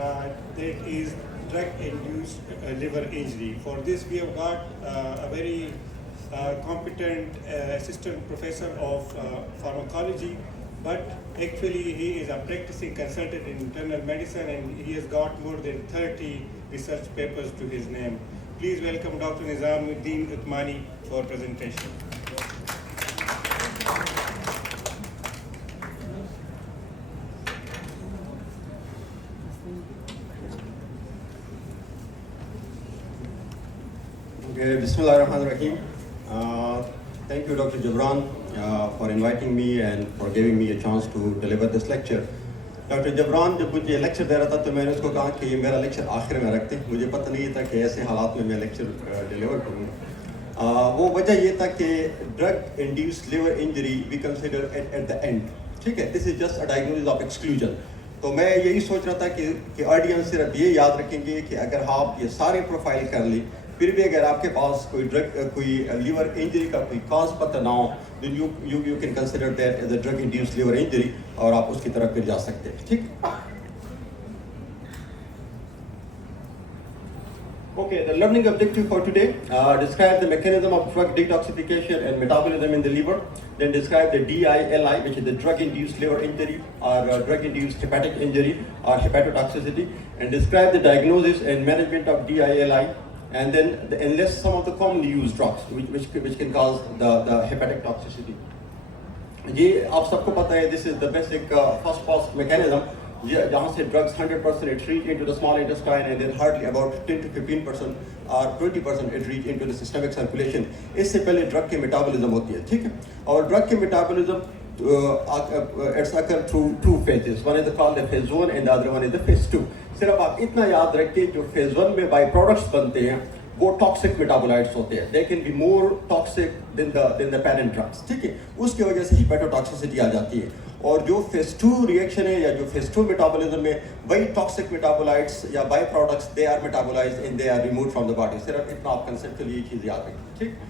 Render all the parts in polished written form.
that is drug-induced liver injury. For this, we have got a very competent assistant professor of pharmacology, but actually he is a practicing consultant in internal medicine, and he has got more than 30 research papers to his name. Please welcome Dr. Nizamuddin Uthmani for presentation. Bismillahirrahmanirrahim. Thank you, Dr. Jabran, for inviting me and for giving me a chance to deliver this lecture. Doctor Jibran جب مجھے lecture دے رہا تھا تو میں نے اس کو کہا کہ یہ میرا لیکچر آخر میں رکھتے ہیں. مجھے پتہ نہیں تھا کہ ایسے حالات میں لیکچر ڈیلیور کروں. وہ وجہ یہ تھا کہ drug induced liver injury we consider at the end. ٹھیک ہے, this is just a diagnosis of exclusion. تو میں یہی سوچ رہا تھا کہ آڈینس صرف یہ یاد رکھیں گے کہ اگر آپ یہ سارے پروفائل کر لیں, پھر بھی اگر آپ کے پاس کوئی لیور انجری کا کوئی کاز پتہ نہ ہو, then you can consider that as a drug induced liver injury, اور آپ اس کی طرف پھر جا سکتے ہیں. ٹھیک. Okay, the learning objective for today: describe the mechanism of drug detoxification and metabolism in the liver. Then describe the DILI, which is the drug-induced liver injury or drug-induced hepatic injury or hepatotoxicity, and describe the diagnosis and management of DILI. And then enlist some of the commonly used drugs which can cause the hepatic toxicity. یہ آپ سب کو پتہ ہے, this is the basic first pass mechanism, جہاں سے drugs 100% it reach into the small intestine and then hardly about 10 to 15% or 20% it reach into the systemic circulation. اس سے پہلے drug کے metabolism ہوتی ہے. ٹھیک ہے, اور drug کے metabolism it's occur through two phases. One is called the phase 1 and the other one is the phase 2. صرف آپ اتنا یاد رکھیں جو phase 1 میں بائی پروڈکٹس بنتے ہیں وہ ٹاکسک میٹابولائٹس ہوتے ہیں. They can be more toxic than the parent drugs. ٹھیک ہے, اس کی وجہ سے ہیپیٹوٹاکسیسٹی آ جاتی ہے. اور جو phase 2 ریئیکشن ہے یا جو phase 2 میٹابولزم میں وہی ٹاکسک میٹابولائٹس یا by products they are metabolized and they are removed from the body. صرف اتنا آپ کنسیپچولی یہ چیز یاد رکھیں. ٹھیک.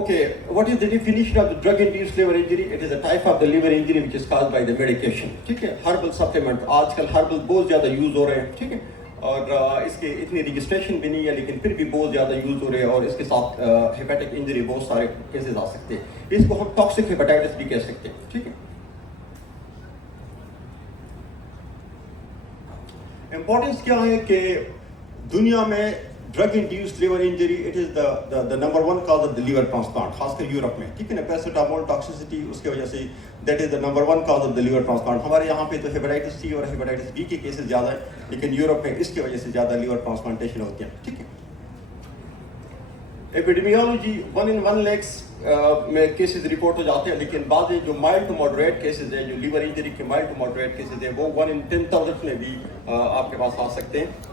Okay, what is the definition of the drug-induced liver injury? It is a type of the liver injury which is caused by the medication. ٹھیک ہے, herbal supplement. آج کل herbal بہت زیادہ یوز ہو رہے ہیں. ٹھیک ہے, اور اس کے اتنی رجسٹریشن بھی نہیں ہے لیکن پھر بھی بہت زیادہ یوز ہو رہے ہیں, اور اس کے ساتھ ہیپیٹک انجری بہت سارے کیسز آ سکتے ہیں. اس کو ہم ٹاکسک ہیپاٹائٹس بھی کہہ سکتے ہیں. ٹھیک ہے. امپورٹنس کیا ہے کہ دنیا میں drug induced liver injury it is the number one cause of the liver transplant, خاص کر یورپ میں. ٹھیک ہے نا, پیراسیٹامول ٹاکسیسٹی اس کی وجہ سے that is the number one cause of the liver transplant. ہمارے یہاں پہ تو ہیپاٹائٹس سی اور ہیپاٹائٹس بی کے کیسز زیادہ ہیں, لیکن یورپ میں اس کی وجہ سے زیادہ لیور ٹرانسپلانٹیشن ہوتی ہیں. ٹھیک ہے. ایپیڈیمیولوجی 1 in 1 lakhs میں کیسز رپورٹ ہو جاتے ہیں, لیکن بعض جو مائلڈ ٹو ماڈریٹ کیسز ہیں, جو لیور انجری کے مائلڈ ٹو ماڈریٹ کیسز ہیں, وہ 1 in 10,000 میں بھی آپ کے پاس آ سکتے ہیں.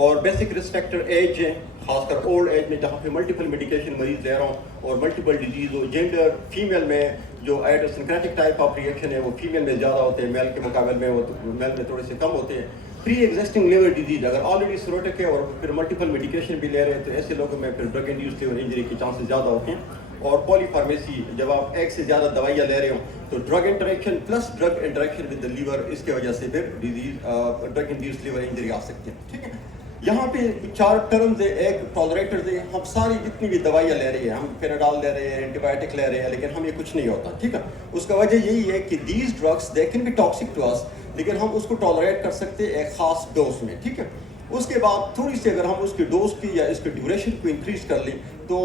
اور بیسک رسک فیکٹر ایج ہے, خاص کر اولڈ ایج میں جہاں پہ ملٹیپل میڈیکیشن مریض لے رہا ہوں اور ملٹیپل ڈیزیز ہو. جینڈر فیمیل میں جو آئیڈوسنکریٹک ٹائپ آف ریئیکشن ہے وہ فیمیل میں زیادہ ہوتے ہیں, میل کے مقابل میں وہ میل میں تھوڑے سے کم ہوتے ہیں. پری ایگزسٹنگ لیور ڈیزیز, اگر آلریڈی سروٹک ہے اور پھر ملٹیپل میڈیکیشن بھی لے رہے ہیں تو ایسے لوگوں میں پھر ڈرگ انڈیوسڈ لیور انجری کے چانسز زیادہ ہوتے ہیں. اور پولی فارمیسی, جب آپ ایک سے زیادہ دوائیاں لے رہے ہوں تو drug interaction plus drug interaction with the liver, اس کی وجہ سے پھر disease drug induced liver injury آ سکتے ہیں. ٹھیک ہے. یہاں پہ 4 ٹرمز ہے, ایک ٹالریٹرز ہے. ہم ساری جتنی بھی دوائیاں لے رہے ہیں, ہم پیراڈال لے رہے ہیں, اینٹی بایوٹک لے رہے ہیں, لیکن ہمیں کچھ نہیں ہوتا. ٹھیک ہے. اس کا وجہ یہی ہے کہ these drugs they can be toxic to us, لیکن ہم اس کو ٹالریٹ کر سکتے ہیں ایک خاص ڈوز میں. ٹھیک ہے. اس کے بعد تھوڑی سی اگر ہم اس کی ڈوز کی یا اس کی ڈیوریشن کو انکریز کر لیں تو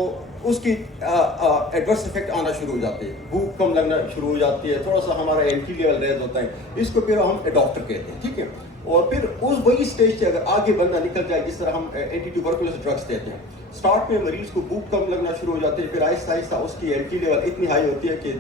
اس کی ایڈورس افیکٹ آنا شروع ہو جاتے ہیں. بھوک کم لگنا شروع ہو جاتی ہے, تھوڑا سا ہمارا اینٹی لیول ریز ہوتا ہے, اس کو پھر ہم اڈاپٹر کہتے ہیں. ٹھیک ہے. اور پھر اس وہی اسٹیج سے اگر آگے بندہ نکل جائے, جس طرح ہم اینٹی ٹیوبرکلوس ڈرگس دیتے ہیں, اسٹارٹ میں مریض کو بھوک کم لگنا شروع ہو جاتی ہے, پھر آہستہ آہستہ اس کی اینٹی لیول اتنی ہائی ہوتی ہے کہ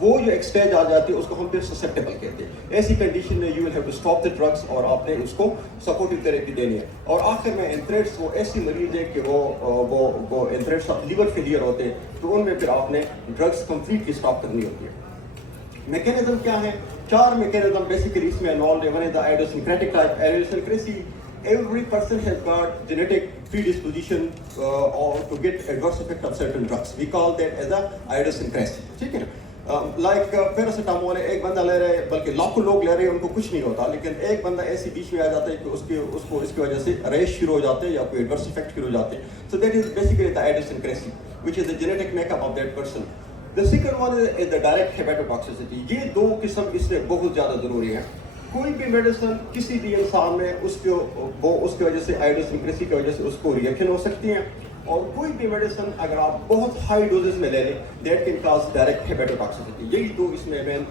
وہ جو ایک اسٹیج آ جاتی ہے اس کو ہم پھر سسیپٹیبل کہتے ہیں. ایسی کنڈیشن میں you will have to stop the drugs اور آپ نے اس کو سپورٹیو تھراپی دینی ہے. اور آخر میں اینتھریٹس, وہ ایسی مریض ہے کہ وہ اینتھریٹس آف لیور فیلئر ہوتے ہیں, تو ان میں پھر آپ نے ڈرگس کمپلیٹلی اسٹاپ کرنی ہوتی ہے. میکینزم کیا ہے؟ 4 میکینزم بیسیکلی اس میں انوالوڈ ہے. One is the idiosyncratic type. Idiosyncrasy, every person has got genetic predisposition to get adverse effect of certain drugs. We call that as a idiosyncrasy. ٹھیک ہے. Like paracetamol ہے, ایک بندہ لے رہا ہے, بلکہ لاکھوں لوگ لے رہے ہیں, ان کو کچھ نہیں ہوتا, لیکن ایک بندہ ایسی بیچ میں آ جاتا ہے کہ اس کو اس کی وجہ سے ریش شروع ہو جاتے ہیں یا کوئی ایڈورس افیکٹ شروع ہو جاتے ہیں. So that is basically the idiosyncrasy which is the genetic make up of that person. The second one is the direct hepatotoxicity. یہ دو قسم اس میں بہت زیادہ ضروری ہے. کوئی بھی میڈیسن کسی بھی انسان میں اس کی وجہ سے آئیڈوسنکریسی کی وجہ سے اس کو ریئیکشن ہو سکتی ہیں, اور کوئی بھی میڈیسن اگر آپ بہت ہائی ڈوزز میں لے لیں دیٹ کین کاز ڈائریکٹ ہیپیٹوٹاکسیسٹی. یہی دو اس میں مین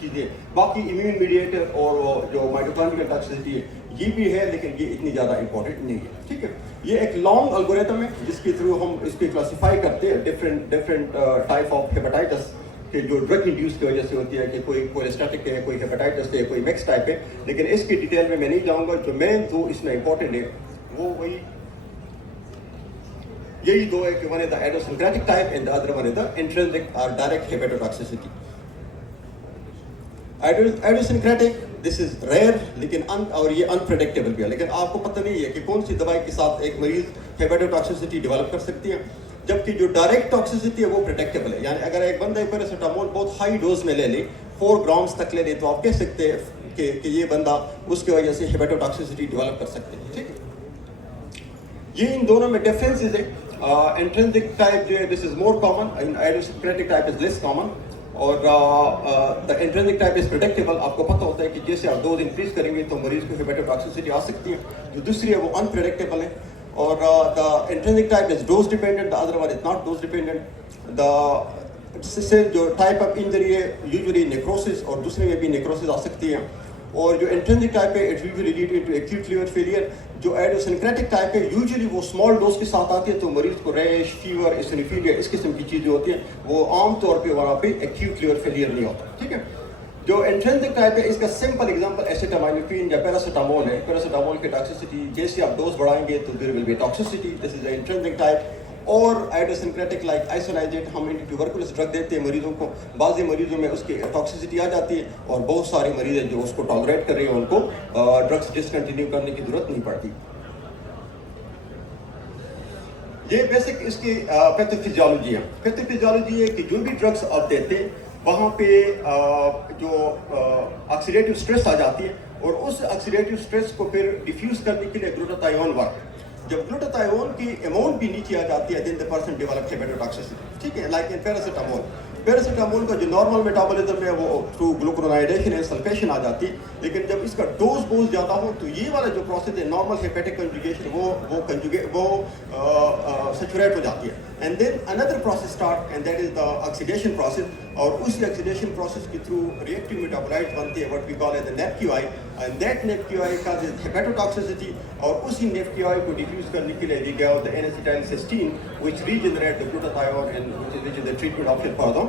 چیزیں. باقی امیون میڈیٹر اور جو مائٹوکانڈریل ٹاکسیسٹی ہے یہ بھی ہے, لیکن یہ اتنی زیادہ امپورٹنٹ نہیں ہے. ٹھیک ہے, یہ ایک لانگ الگوریتم ہے جس کے تھرو ہم اس کی کلاسیفائی کرتے ہیں ڈفرینٹ ٹائپ آف ہیپاٹائٹس کہ جو ڈرگ انڈیوس کی وجہ سے ہوتی ہے, کہ کوئی کولسٹیٹک ہے, کوئی ہیپاٹائٹس ہے, کوئی میکس ٹائپ ہے. لیکن اس کی ڈیٹیل میں نہیں جاؤں گا. جو مین دو اس میں امپورٹنٹ ہے وہ یہی دو ہے کہ one is the idiosyncratic type and the other one is the intrinsic اور direct hepatotoxicity. Idiosyncratic this is rare لیکن اور یہ انپریڈکٹیبل بھی ہے, لیکن آپ کو پتہ نہیں ہے کہ کون سی دوائی کے ساتھ ایک مریض ہیپیٹوٹاکسیسٹی ڈیولپ کر سکتی ہے, جبکہ جو ڈائریکٹ ٹاکسیسٹی ہے وہ پریڈکٹیبل ہے. یعنی اگر ایک بندہ پیراسیٹامول بہت ہائی ڈوز میں لے لے, 4 گرامز تک لے لے, تو آپ کہہ سکتے ہیں کہ یہ بندہ اس کی وجہ سے ہیپیٹوٹاکسیسٹی ڈیولپ کر سکتے ہیں. ٹھیک ہے, یہ ان دونوں میں ڈفرینسز ہے. انٹرنسک ٹائپ جو ہے this is more common, idiosyncratic type is less common, اور the intrinsic type is predictable. آپ کو پتہ ہوتا ہے کہ جیسے آپ ڈوز انکریز کریں گے تو مریض کو ہیپیٹوٹاکسیسٹی آ سکتی ہے. جو دوسری ہے وہ انپریڈکٹیبل ہے, اور the intrinsic type is dose dependent, the other one is not dose dependent. The جو ٹائپ آف انجری ہے یوزلی نیکروسس, اور دوسرے میں بھی نیکروسس آ سکتی ہے. اور جو انٹرنسک ٹائپ ہے it usually lead into acute liver failure. جو ایڈوسنکریٹک ٹائپ ہے یوزلی وہ اسمال ڈوز کے ساتھ آتی ہے, تو مریض کو ریش, فیور, اسنیفیلیا اس قسم کی چیزیں ہوتی ہیں. وہ عام طور پہ وہاں پہ ایکیوٹ لیور فیلئر نہیں ہوتا. ٹھیک ہے, جو انٹرنسک ٹائپ ہے اس کا سمپل ایگزامپل ایسیٹامائنوفین یا پیراسیٹامول ہے. پیراسیٹامول کی ٹاکسیسٹی جیسے آپ ڈوز بڑھائیں گے تو there will be toxicity, this is intrinsic type. اور ایڈوسنکریٹک لائک آئسونائزیٹ, ہم اینٹی ٹیوبرکلوس ڈرگ دیتے ہیں مریضوں کو, بعض مریضوں میں اس کی ٹاکسیسٹی آ جاتی ہے, اور بہت سارے مریض ہیں جو اس کو ٹالریٹ کر رہے ہیں, ان کو ڈرگس ڈسکنٹینیو کرنے کی ضرورت نہیں پڑتی. یہ بیسک اس کی پیتھوفیزیالوجی ہے. پیتھوفیزیالوجی ہے کہ جو بھی ڈرگس آپ دیتے ہیں وہاں پہ جو آکسیڈیٹیو اسٹریس آ جاتی ہے, اور اس آکسیڈیٹیو اسٹریس کو پھر ڈیفیوز کرنے کے لیے گلوٹاتھیون ورک. جب گلوٹاتھیون کی اماؤنٹ بھی نیچے آ جاتی ہے دین دا پرسن ڈیولپ ہیپیٹوٹاکسیسٹی. ٹھیک ہے, لائک ان پیراسیٹامول. پیراسیٹامول کا جو نارمل میٹابولزم ہے وہ تھرو گلوکرونائڈیشن اینڈ سلفیشن آ جاتی ہے, لیکن جب اس کا ڈوز بہت زیادہ ہو تو یہ والا جو پروسیس ہے نارمل ہیپیٹک کنجوگیشن وہ سیچوریٹ ہو جاتی ہے. اینڈ دین اندر process start and that is the oxidation process, اور اسی آکسیڈیشن پروسیس کے تھرو ریئیکٹیو میٹابولائٹ بنتے ہیں what we call as NAP Q I, and that NAP Q I causes hepatotoxicity. اور اسی نیپ کیو آئی کو diffuse کرنے کے لیے we give the N-acetylcysteine which regenerate the glutathione and which is the treatment option for the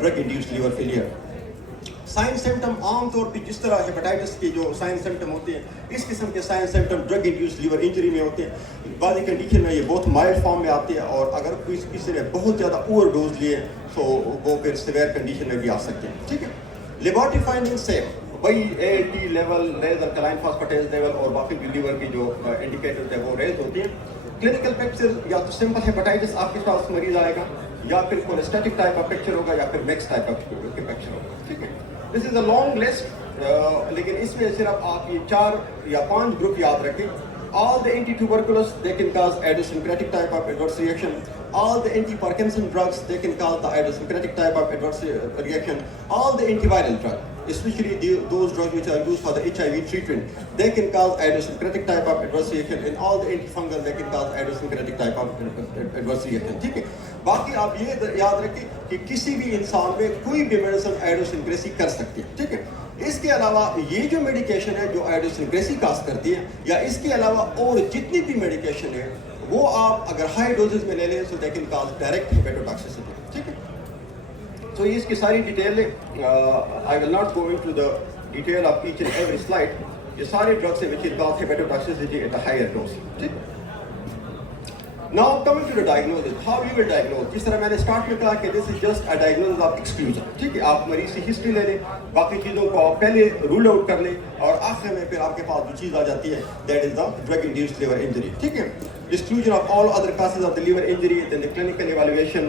drug induced liver failure. Sign symptom عام طور پہ جس طرح ہیپاٹائٹس کے جو سائن سمٹم ہوتے ہیں, اس قسم کے sign symptom drug induce liver injury میں ہوتے ہیں. بعض کنڈیشن میں یہ بہت مائلڈ فارم میں آتے ہیں, اور اگر کوئی کسی نے بہت زیادہ اوور ڈوز لیے تو وہ پھر سیویئر کنڈیشن میں بھی آ سکتے ہیں. ٹھیک ہے, لیبارٹری فائنڈنگ سیم وہی ALT level, raise alkaline phosphatase level, اور باقی بھی لیور کی جو انڈیکیٹرز ہیں وہ ریز ہوتی ہیں. کلینکل پکچر یا تو سمپل ہیپاٹائٹس آپ کے پاس مریض آئے گا, یا پھر کولسٹیٹک ٹائپ کا پکچر ہوگا, یا پھر میکس ٹائپ کا پکچر ہوگا. ٹھیک ہے, this is a long list, لیکن اس میں صرف آپ یہ 4 یا 5 گروپ یاد رکھیں. All the anti-tuberculous, they can cause idiosyncratic type of adverse reaction. All the anti-Parkinson drugs, they can cause the idiosyncratic type of adverse reaction. All the antiviral drugs, especially those drugs which are used for the HIV treatment, they can cause idiosyncratic type of adverse reaction. And all the antifungal, they can cause idiosyncratic type of adverse reaction. ٹھیک ہے, باقی آپ یہ یاد رکھیں کہ کسی بھی انسان میں کوئی بھی میڈیسن آئیڈوسنکریسی کر سکتی ہے. ٹھیک ہے, اس کے علاوہ یہ جو میڈیکیشن ہے جو آئیڈوسنکریسی کاز کرتی ہے, یا اس کے علاوہ اور جتنی بھی میڈیکیشن ہے وہ آپ اگر ہائی ڈوزز میں لے لیں تو they can cause direct hepatotoxicity. ٹھیک ہے, تو یہ اس کی ساری ڈیٹیل ہے. I will not go into the detail of each and every slide. یہ سارے ڈرگس ہیں which will cause hepatotoxicity at a higher dose. ٹھیک. Now coming to the diagnosis, how you will diagnose. جس طرح میں نے start میں کہا کہ this is just a diagnosis of exclusion. ٹھیک ہے, آپ مریض کی ہسٹری لے لیں, باقی چیزوں کو آپ پہلے رول آؤٹ کر لیں, اور آخر میں پھر آپ کے پاس جو چیز آ جاتی ہے that is the drug induced liver injury. ٹھیک ہے, exclusion of all other causes of the liver injury, then the clinical evaluation,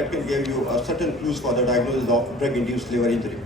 it can give you certain clues for the diagnosis of drug-induced liver injury,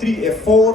3F4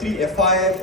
3F5,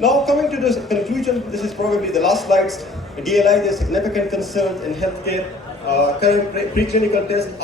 Now coming to the conclusion, this is probably the last slides. DLI, there are significant concerns in healthcare. Current preclinical test,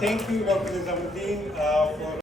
Thank you, Dr. Nizamuddin, for